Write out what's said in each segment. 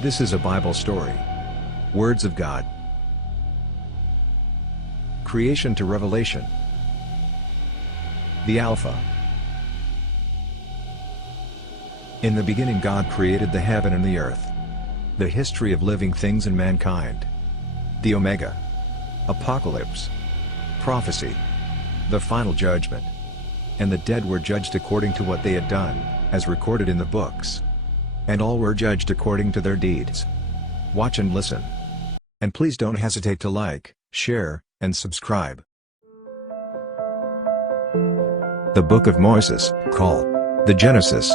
This is a Bible story. Words of God. Creation to Revelation. The Alpha. In the beginning God created the heaven and the earth. The history of living things and mankind. The Omega. Apocalypse. Prophecy. The final judgment. And the dead were judged according to what they had done, as recorded in the books. And all were judged according to their deeds. Watch and listen. And please don't hesitate to like, share, and subscribe. The Book of Moses, called the Genesis.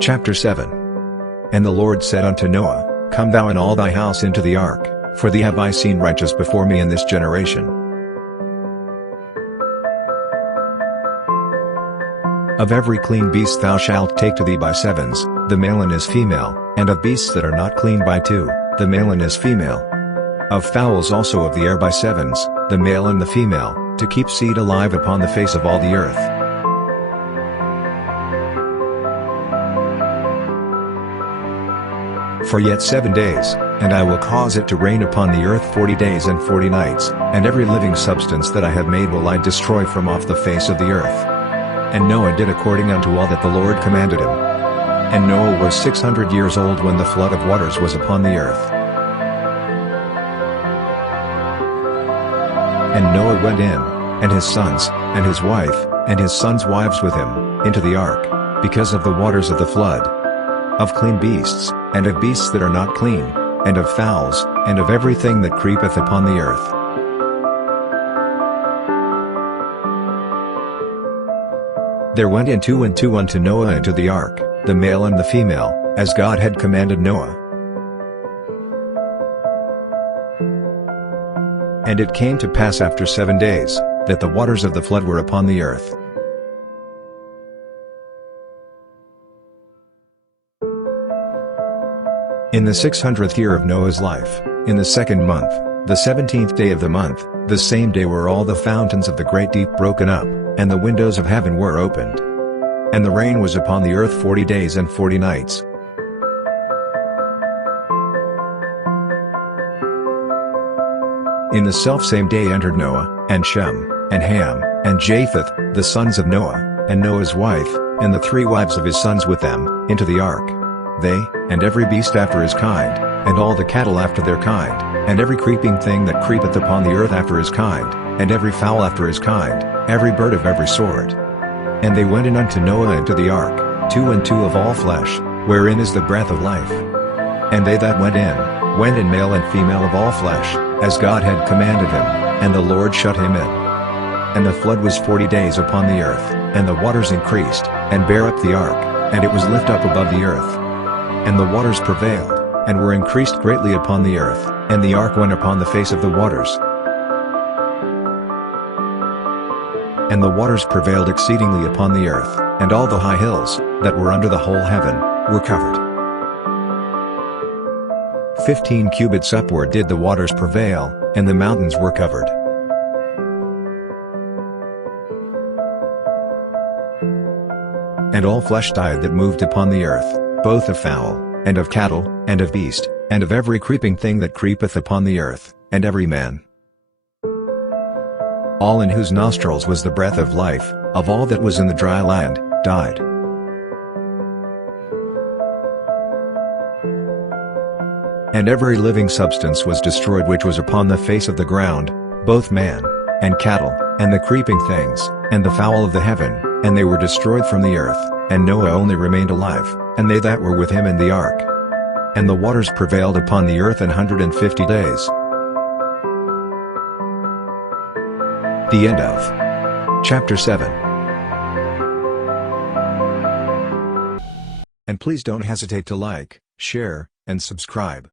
Chapter 7. And the Lord said unto Noah, Come thou and all thy house into the ark, for thee have I seen righteous before me in this generation. Of every clean beast thou shalt take to thee by sevens, the male and his female, and of beasts that are not clean by two, the male and his female. Of fowls also of the air by sevens, the male and the female, to keep seed alive upon the face of all the earth. For yet 7 days, and I will cause it to rain upon the earth 40 days and 40 nights, and every living substance that I have made will I destroy from off the face of the earth. And Noah did according unto all that the Lord commanded him. And Noah was 600 years old when the flood of waters was upon the earth. And Noah went in, and his sons, and his wife, and his sons' wives with him, into the ark, because of the waters of the flood. Of clean beasts, and of beasts that are not clean, and of fowls, and of everything that creepeth upon the earth. There went in two and two unto Noah into the ark, the male and the female, as God had commanded Noah. And it came to pass after 7 days, that the waters of the flood were upon the earth. In the 600th year of Noah's life, in the 2nd month, the 17th day of the month, the same day were all the fountains of the great deep broken up, and the windows of heaven were opened. And the rain was upon the earth 40 days and 40 nights. In the selfsame day entered Noah, and Shem, and Ham, and Japheth, the sons of Noah, and Noah's wife, and the 3 wives of his sons with them, into the ark. They, and every beast after his kind, and all the cattle after their kind, and every creeping thing that creepeth upon the earth after his kind, and every fowl after his kind, every bird of every sort. And they went in unto Noah into the ark, 2 and 2 of all flesh, wherein is the breath of life. And they that went in male and female of all flesh, as God had commanded him, and the Lord shut him in. And the flood was 40 days upon the earth, and the waters increased, and bare up the ark, and it was lift up above the earth. And the waters prevailed, and were increased greatly upon the earth, and the ark went upon the face of the waters. And the waters prevailed exceedingly upon the earth, and all the high hills, that were under the whole heaven, were covered. 15 cubits upward did the waters prevail, and the mountains were covered. And all flesh died that moved upon the earth, both of fowl, and of cattle, and of beast, and of every creeping thing that creepeth upon the earth, and every man. All in whose nostrils was the breath of life, of all that was in the dry land, died. And every living substance was destroyed which was upon the face of the ground, both man, and cattle, and the creeping things, and the fowl of the heaven, and they were destroyed from the earth, and Noah only remained alive, and they that were with him in the ark. And the waters prevailed upon the earth 150 days. The end of Chapter 7. And please don't hesitate to like, share, and subscribe.